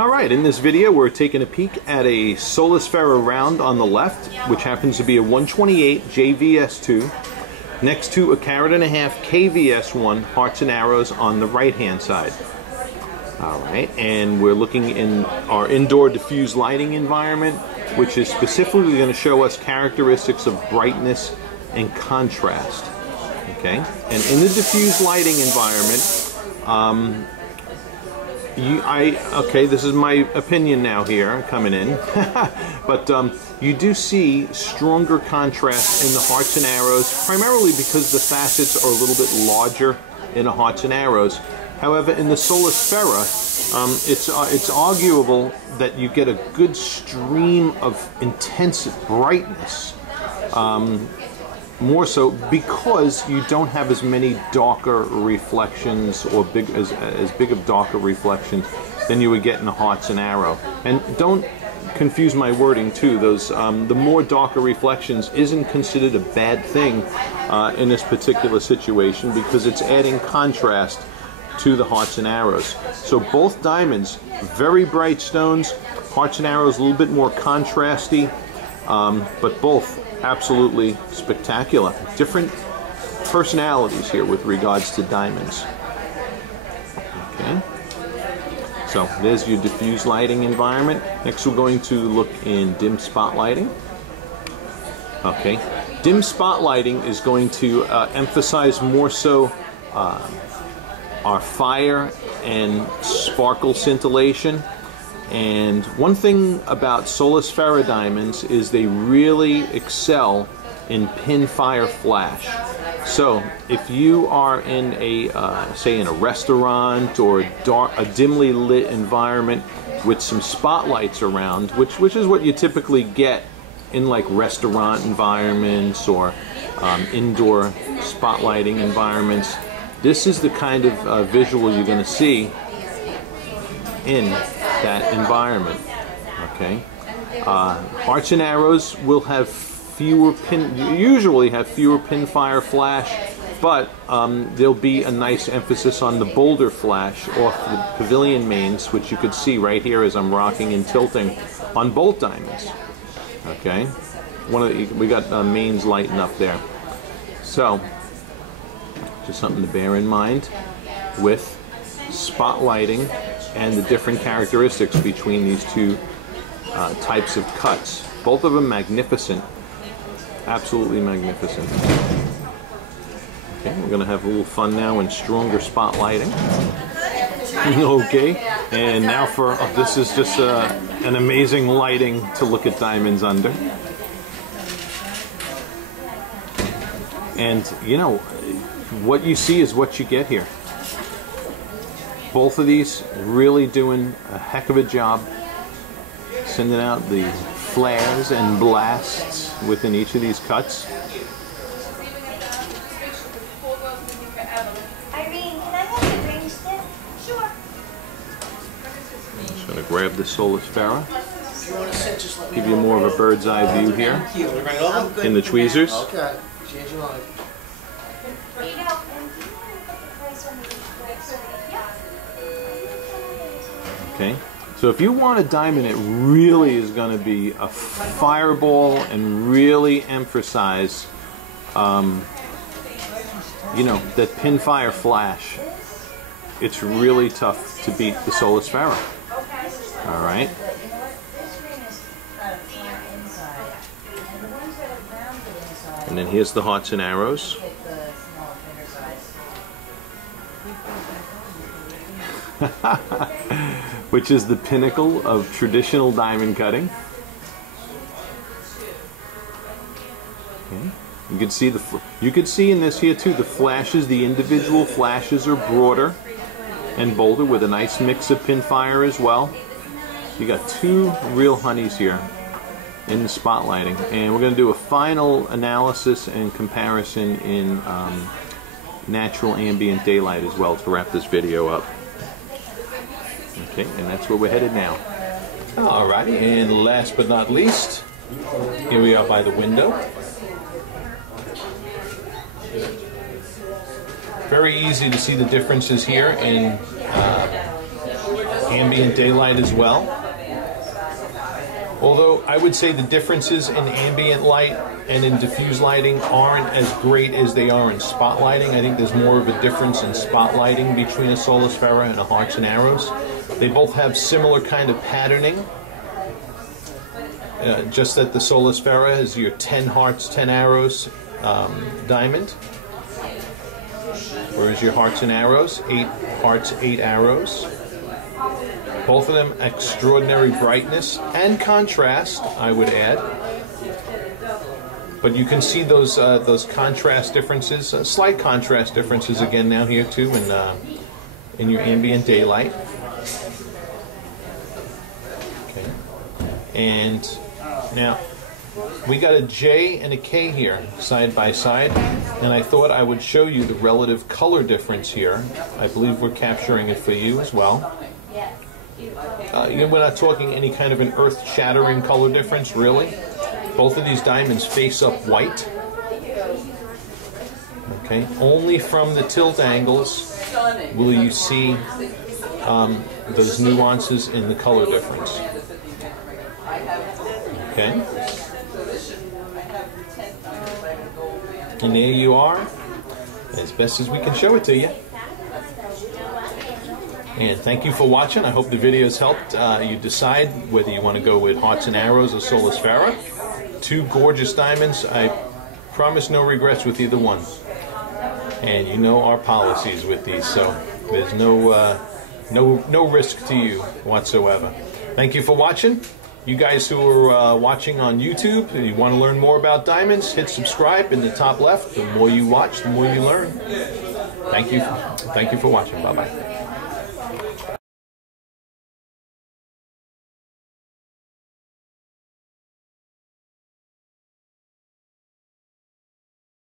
Alright, in this video we're taking a peek at a Solasfera round on the left, which happens to be a 128 J VS2, next to a 1.5 K VS1 hearts and arrows on the right hand side. Alright, and we're looking in our indoor diffuse lighting environment, which is specifically going to show us characteristics of brightness and contrast. Okay, and in the diffuse lighting environment, okay, this is my opinion now here, coming in, but you do see stronger contrast in the hearts and arrows, primarily because the facets are a little bit larger in the hearts and arrows. However, in the Solasfera, it's arguable that you get a good stream of intense brightness, more so because you don't have as many darker reflections or as big of darker reflections than you would get in the hearts and arrow. And don't confuse my wording too. Those the more darker reflections isn't considered a bad thing in this particular situation, because it's adding contrast to the hearts and arrows. So both diamonds, very bright stones, hearts and arrows a little bit more contrasty, but both absolutely spectacular. Different personalities here with regards to diamonds. Okay, so there's your diffuse lighting environment. Next we're going to look in dim spotlighting. Okay, dim spotlighting is going to emphasize more so our fire and sparkle scintillation. And one thing about Solasfera diamonds is they really excel in pin fire flash. So if you are in a say in a restaurant or a dimly lit environment with some spotlights around, which is what you typically get in like restaurant environments or indoor spotlighting environments, this is the kind of visual you're going to see in that environment. Okay, hearts and arrows will have usually have fewer pin fire flash, but there'll be a nice emphasis on the boulder flash off the pavilion mains, which you could see right here as I'm rocking and tilting on both diamonds. Okay, we got mains lighting up there. So just something to bear in mind with spotlighting and the different characteristics between these two types of cuts. Both of them magnificent, absolutely magnificent. Okay, we're going to have a little fun now in stronger spotlighting. Okay, and now for, this is just an amazing lighting to look at diamonds under. And you know, what you see is what you get here. Both of these really doing a heck of a job sending out the flares and blasts within each of these cuts. I'm just going to grab the Solasfera, give you more of a bird's eye view here in the tweezers. Okay, so if you want a diamond that really is going to be a fireball and really emphasize, you know, that pin fire flash, it's really tough to beat the Solasfera. All right. And then here's the hearts and arrows. Which is the pinnacle of traditional diamond cutting. Okay. You could see in this here too, the flashes, the individual flashes are broader and bolder with a nice mix of pin fire as well. You got two real honeys here in the spotlighting, and we're going to do a final analysis and comparison in natural ambient daylight as well to wrap this video up. Okay, and that's where we're headed now. Alrighty, and last but not least, here we are by the window. Very easy to see the differences here in ambient daylight as well. Although I would say the differences in ambient light and in diffuse lighting aren't as great as they are in spotlighting. I think there's more of a difference in spotlighting between a Solasfera and a Hearts and Arrows. They both have similar kind of patterning, just that the Solasfera is your 10 hearts, 10 arrows diamond, whereas your Hearts and Arrows, 8 hearts, 8 arrows. Both of them extraordinary brightness and contrast, I would add. But you can see those contrast differences, slight contrast differences again now here too in your ambient daylight. Okay. And now we got a J and a K here side by side, and I thought I would show you the relative color difference here. I believe we're capturing it for you as well. We're not talking any kind of an earth-shattering color difference, really. Both of these diamonds face up white. Okay, only from the tilt angles will you see those nuances in the color difference. Okay. And there you are, as best as we can show it to you. And thank you for watching. I hope the videos helped you decide whether you want to go with Hearts and Arrows or Solasfera. Two gorgeous diamonds. I promise no regrets with either one. And you know our policies with these, so there's no risk to you whatsoever. Thank you for watching. You guys who are watching on YouTube, if you want to learn more about diamonds, hit subscribe in the top left. The more you watch, the more you learn. Thank you for watching. Bye-bye.